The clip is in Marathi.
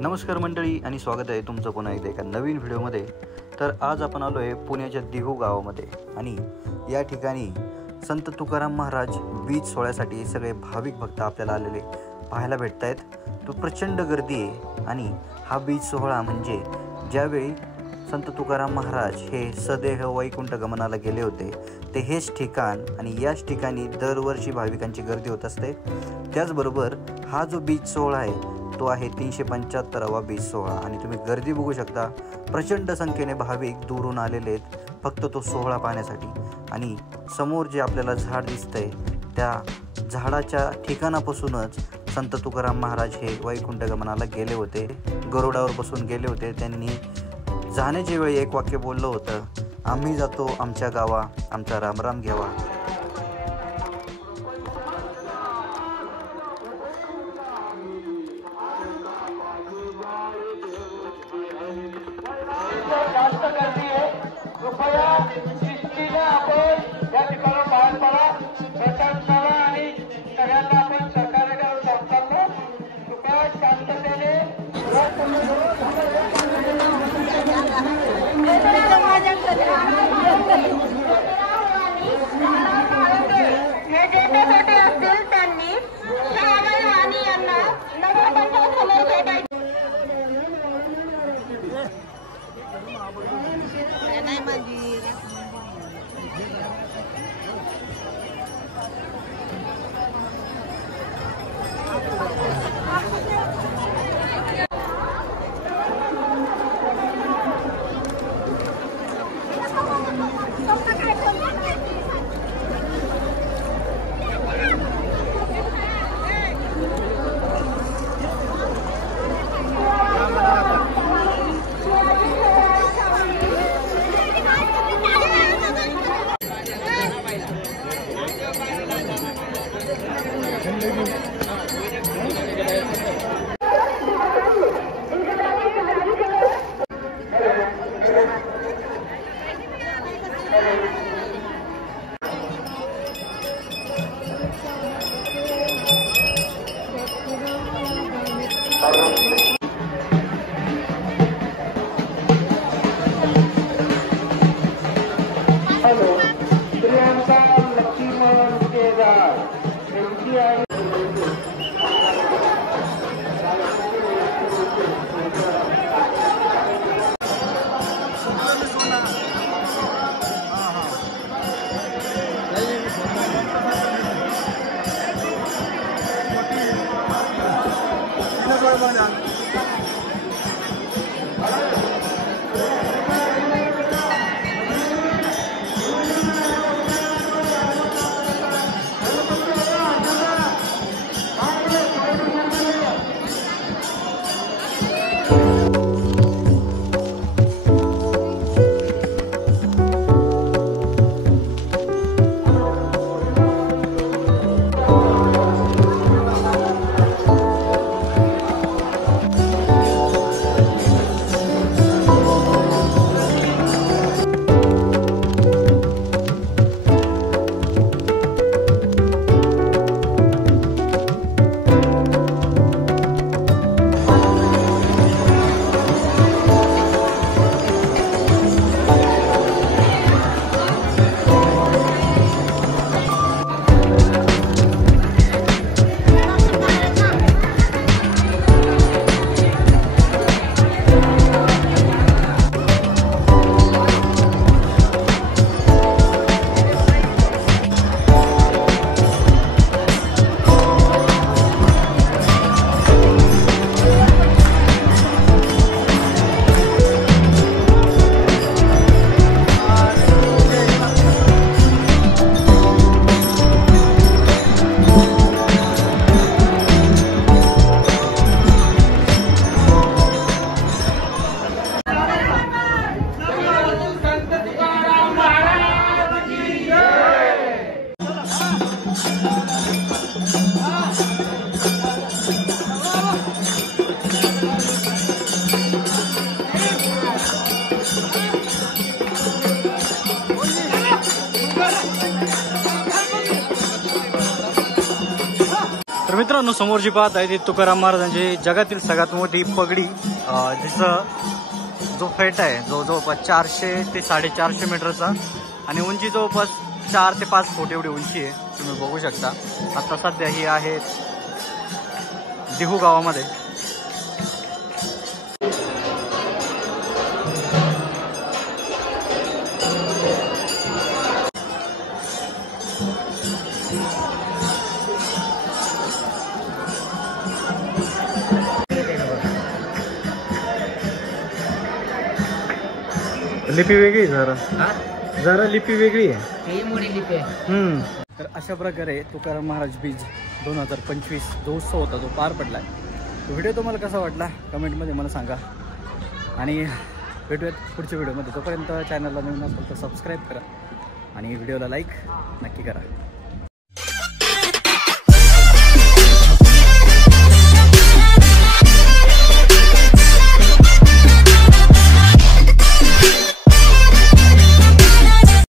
नमस्कार मंडळी आणि स्वागत आहे तुमचं पुन्हा एकदा एका नवीन व्हिडिओमध्ये। तर आज आपण आलो आहे पुण्याच्या दिघू गावामध्ये आणि या ठिकाणी संत तुकाराम महाराज बीज सोहळ्यासाठी सगळे भाविक भक्त आपल्याला आलेले पाहायला भेटत आहेत। तो प्रचंड गर्दी आहे आणि हा बीज सोहळा म्हणजे ज्यावेळी संत तुकाराम महाराज हे सदेह वैकुंठ गमनाला गेले होते ते हेच ठिकाण आणि याच ठिकाणी दरवर्षी भाविकांची गर्दी होत असते। त्याचबरोबर हा जो बीज सोहळा आहे तो आहे 375वा बीज सोहळा आणि तुम्ही गर्दी बघू शकता। प्रचंड संख्येने भाविक दूरून आलेले आहेत फक्त तो सोहळा पाहण्यासाठी। आणि समोर जे आपल्याला झाड दिसतंय त्या झाडाच्या ठिकाणापासूनच संत तुकाराम महाराज हे वैकुंठ गमनाला गेले होते, गरुडावर बसून गेले होते। त्यांनी जाण्याच्या वेळी एक वाक्य बोललं होतं, आम्ही जातो आमच्या गावा, आमचा रामराम घ्यावा। जास्त गर्दी आहे, कृपया शिस्तीने आपण या ठिकाणी बाहेर पडा, प्रचार करा आणि सगळ्यांना आपण सहकार्य करताना कृपया शांततेने हे ज्येष्ठासाठी असतील त्यांनी आणि यांना नगरपंचायत समोर भेटायचे। नाही मंदिर Ini मित्रांनो, समोर जी पाहत आहे ती तुकाराम महाराजांची जगातील सगळ्यात मोठी पगडी, जिचं जो फेट आहे जो जवळपास 400 ते 450 मीटरचा आणि उंची जवळपास 4 ते 5 फूट एवढी उंची आहे. तुम्ही बघू शकता. आता सध्या ही आहे दिहू गावामध्ये. लिपी वेगळी आहे जरा लिपी वेगळी आहे. तर अशा प्रकारे तुकाराम महाराज बीज 2025 जो उत्सव होता तो पार पडला. व्हिडिओ तुम्हाला कसा वाटला कमेंटमध्ये मला सांगा आणि भेटूयात पुढच्या व्हिडिओमध्ये. तोपर्यंत चॅनलला नवीन असेल तर सबस्क्राईब करा आणि व्हिडिओला लाईक नक्की करा.